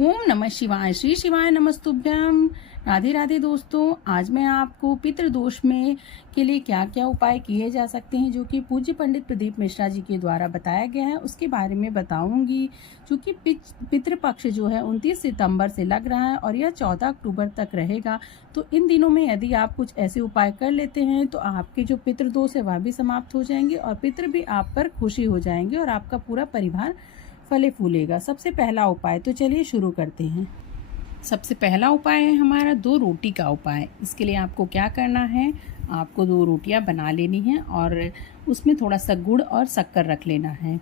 ओम नमः शिवाय। श्री शिवाय नमस्तुभ्यम। राधे राधे दोस्तों, आज मैं आपको पितृदोष में के लिए क्या क्या उपाय किए जा सकते हैं जो कि पूज्य पंडित प्रदीप मिश्रा जी के द्वारा बताया गया है उसके बारे में बताऊंगी। क्योंकि पितृपक्ष जो है 29 सितंबर से लग रहा है और यह 14 अक्टूबर तक रहेगा। तो इन दिनों में यदि आप कुछ ऐसे उपाय कर लेते हैं तो आपके जो पितृदोष है वह भी समाप्त हो जाएंगे और पितृ भी आप पर खुशी हो जाएंगे और आपका पूरा परिवार फले फूलेगा। सबसे पहला उपाय, तो चलिए शुरू करते हैं। सबसे पहला उपाय है हमारा 2 रोटी का उपाय। इसके लिए आपको क्या करना है, आपको 2 रोटियां बना लेनी है और उसमें थोड़ा सा गुड़ और शक्कर रख लेना है।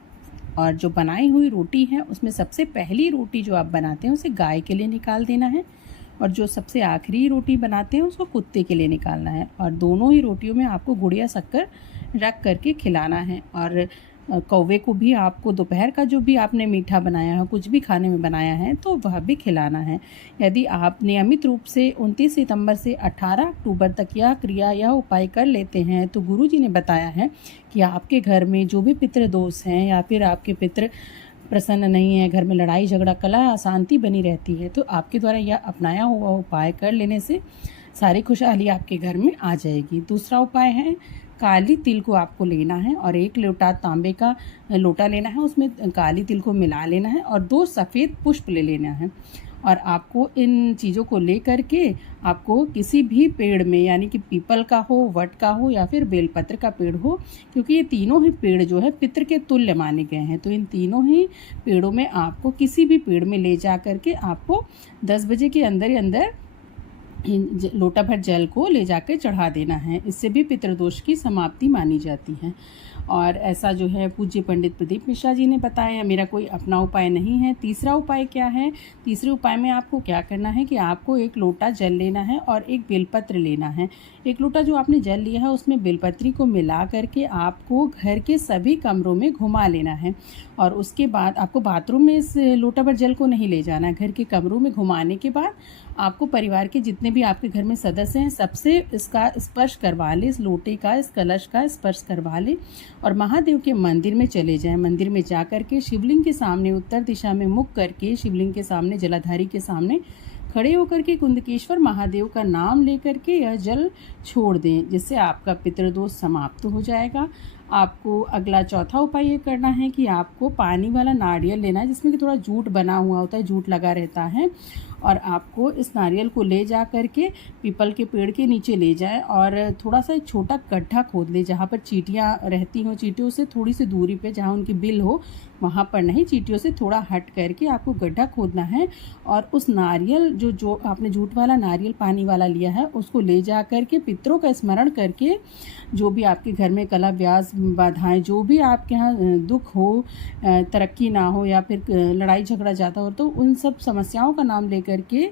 और जो बनाई हुई रोटी है उसमें सबसे पहली रोटी जो आप बनाते हैं उसे गाय के लिए निकाल देना है और जो सबसे आखिरी रोटी बनाते हैं उसको कुत्ते के लिए निकालना है। और दोनों ही रोटियों में आपको गुड़ या शक्कर रख करके खिलाना है। और कौवे को भी आपको दोपहर का जो भी आपने मीठा बनाया है, कुछ भी खाने में बनाया है, तो वह भी खिलाना है। यदि आप नियमित रूप से 29 सितंबर से 18 अक्टूबर तक यह उपाय कर लेते हैं तो गुरुजी ने बताया है कि आपके घर में जो भी पितृदोष हैं या फिर आपके पितृ प्रसन्न नहीं है, घर में लड़ाई झगड़ा कलह अशांति बनी रहती है, तो आपके द्वारा यह अपनाया हुआ उपाय कर लेने से सारी खुशहाली आपके घर में आ जाएगी। दूसरा उपाय है, काली तिल को आपको लेना है और 1 लोटा तांबे का लोटा लेना है, उसमें काली तिल को मिला लेना है और 2 सफ़ेद पुष्प ले लेना है। और आपको इन चीज़ों को ले करके आपको किसी भी पेड़ में, यानी कि पीपल का हो, वट का हो या फिर बेलपत्र का पेड़ हो, क्योंकि ये तीनों ही पेड़ जो है पितृ के तुल्य माने गए हैं, तो इन तीनों ही पेड़ों में आपको किसी भी पेड़ में ले जा करके आपको 10 बजे के अंदर ही अंदर लोटा भर जल को ले जाकर चढ़ा देना है। इससे भी पितृदोष की समाप्ति मानी जाती है। और ऐसा जो है पूज्य पंडित प्रदीप मिश्रा जी ने बताया, मेरा कोई अपना उपाय नहीं है। तीसरा उपाय क्या है, तीसरे उपाय में आपको क्या करना है कि आपको 1 लोटा जल लेना है और 1 बेलपत्र लेना है। 1 लोटा जो आपने जल लिया है उसमें बेलपत्री को मिला करके आपको घर के सभी कमरों में घुमा लेना है। और उसके बाद आपको बाथरूम में इस लोटा भर जल को नहीं ले जाना है। घर के कमरों में घुमाने के बाद आपको परिवार के जितने भी आपके घर में सदस्य हैं सबसे इसका स्पर्श करवा ले, इस लोटे का, इस कलश का स्पर्श करवा ले और महादेव के मंदिर में चले जाएं। मंदिर में जा कर के शिवलिंग के सामने उत्तर दिशा में मुख करके शिवलिंग के सामने, जलाधारी के सामने खड़े होकर के कुंदकेश्वर महादेव का नाम लेकर के यह जल छोड़ दें, जिससे आपका पितृदोष समाप्त हो जाएगा। आपको अगला चौथा उपाय ये करना है कि आपको पानी वाला नारियल लेना है, जिसमें कि थोड़ा जूट बना हुआ होता है, जूट लगा रहता है। और आपको इस नारियल को ले जा करके पीपल के पेड़ के नीचे ले जाए और थोड़ा सा एक छोटा गड्ढा खोद ले, जहाँ पर चींटियाँ रहती हों, चींटियों से थोड़ी सी दूरी पे, जहाँ उनकी बिल हो वहाँ पर नहीं, चींटियों से थोड़ा हट करके आपको गड्ढा खोदना है। और उस नारियल जो आपने जूट वाला नारियल पानी वाला लिया है उसको ले जा करके पितरों का स्मरण करके, जो भी आपके घर में कलह व्यास बाधाएं, जो भी आपके यहाँ दुख हो, तरक्की ना हो या फिर लड़ाई झगड़ा ज़्यादा हो, तो उन सब समस्याओं का नाम लेकर के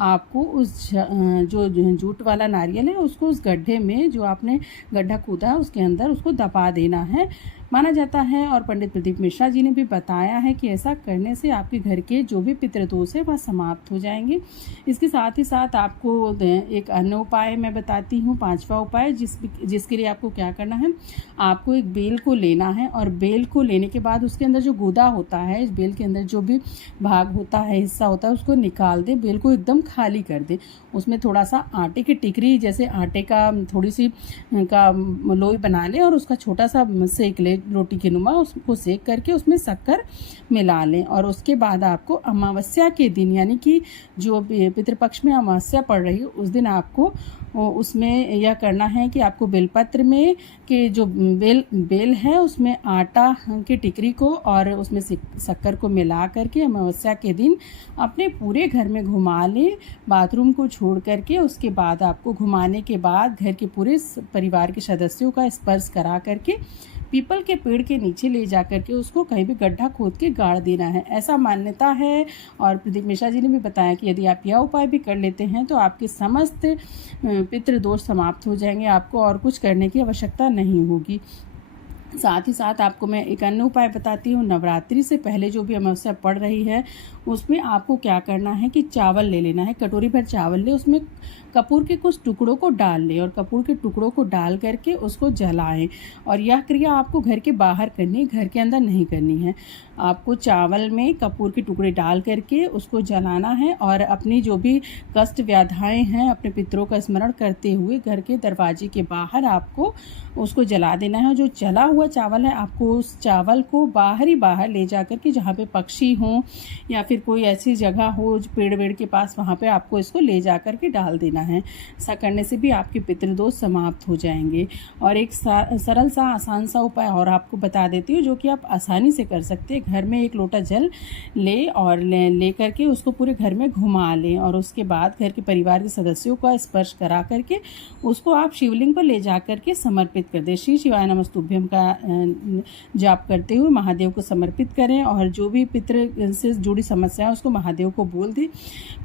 आपको उस जो जूट वाला नारियल है उसको उस गड्ढे में, जो आपने गड्ढा खोदा है उसके अंदर उसको दबा देना है, माना जाता है। और पंडित प्रदीप मिश्रा जी ने भी बताया है कि ऐसा करने से आपके घर के जो भी पितृदोष है वह समाप्त हो जाएंगे। इसके साथ ही साथ आपको एक अन्य उपाय मैं बताती हूँ, 5वां उपाय, जिसके लिए आपको क्या करना है, आपको एक बेल को लेना है और बेल को लेने के बाद उसके अंदर जो गूदा होता है, इस बेल के अंदर जो भी भाग होता है, हिस्सा होता है, उसको निकाल दे, बेल को एकदम खाली कर दे। उसमें थोड़ा सा आटे की टिकरी, जैसे आटे का थोड़ी सी का लोई बना ले और उसका छोटा सा सेक ले, रोटी के नुमा, उसको सेक करके उसमें शक्कर मिला लें। और उसके बाद आपको अमावस्या के दिन, यानी कि जो पितृपक्ष में अमावस्या पड़ रही है उस दिन आपको उसमें यह करना है कि आपको बेलपत्र में के जो बेल है उसमें आटा की टिकरी को और उसमें शक्कर को मिला करके अमावस्या के दिन अपने पूरे घर में घुमा लें, बाथरूम को छोड़ करके। उसके बाद आपको घुमाने के बाद घर के पूरे परिवार के सदस्यों का स्पर्श करा करके पीपल के पेड़ के नीचे ले जा करके उसको कहीं भी गड्ढा खोद के गाड़ देना है, ऐसा मान्यता है। और प्रदीप मिश्रा जी ने भी बताया कि यदि आप यह उपाय भी कर लेते हैं तो आपके समस्त पितृदोष समाप्त हो जाएंगे, आपको और कुछ करने की आवश्यकता नहीं होगी। साथ ही साथ आपको मैं एक अन्य उपाय बताती हूँ। नवरात्रि से पहले जो भी अमावस्या पड़ रही है उसमें आपको क्या करना है कि चावल ले लेना है, कटोरी भर चावल ले, उसमें कपूर के कुछ टुकड़ों को डाल लें और कपूर के टुकड़ों को डाल करके उसको जलाएं। और यह क्रिया आपको घर के बाहर करनी है, घर के अंदर नहीं करनी है। आपको चावल में कपूर के टुकड़े डाल करके उसको जलाना है और अपनी जो भी कष्ट व्याधाएं हैं अपने पितरों का स्मरण करते हुए घर के दरवाजे के बाहर आपको उसको जला देना है। जो जला हुआ चावल है आपको उस चावल को बाहर ले जा कर के जहाँ पे पक्षी हों या फिर कोई ऐसी जगह हो पेड़ वेड़ के पास, वहाँ पे आपको इसको ले जा कर के डाल देना है। ऐसा करने से भी आपके पितृदोष समाप्त हो जाएंगे। और एक सरल सा आसान सा उपाय और आपको बता देती हूँ जो कि आप आसानी से कर सकते हैं। घर में एक लोटा जल ले करके उसको पूरे घर में घुमा लें और उसके बाद घर के परिवार के सदस्यों का स्पर्श करा करके उसको आप शिवलिंग पर ले जा करके समर्पित कर दें। श्री शिवाय नमस्तुभ्यम का जाप करते हुए महादेव को समर्पित करें और जो भी पितृ से जुड़ी समस्या है उसको महादेव को बोल दें।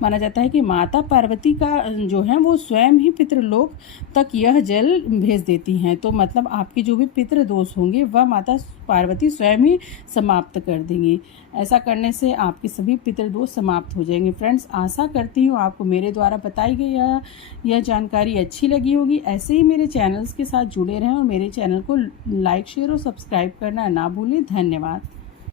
माना जाता है कि माता पार्वती का जो है वो स्वयं ही पितृलोक तक यह जल भेज देती हैं। तो मतलब आपके जो भी पितृ दोष होंगे वह माता पार्वती स्वयं ही समाप्त कर देंगी। ऐसा करने से आपके सभी पितृदोष समाप्त हो जाएंगे। फ्रेंड्स, आशा करती हूँ आपको मेरे द्वारा बताई गई यह जानकारी अच्छी लगी होगी। ऐसे ही मेरे चैनल्स के साथ जुड़े रहें और मेरे चैनल को लाइक, शेयर और सब्सक्राइब करना ना भूलें। धन्यवाद।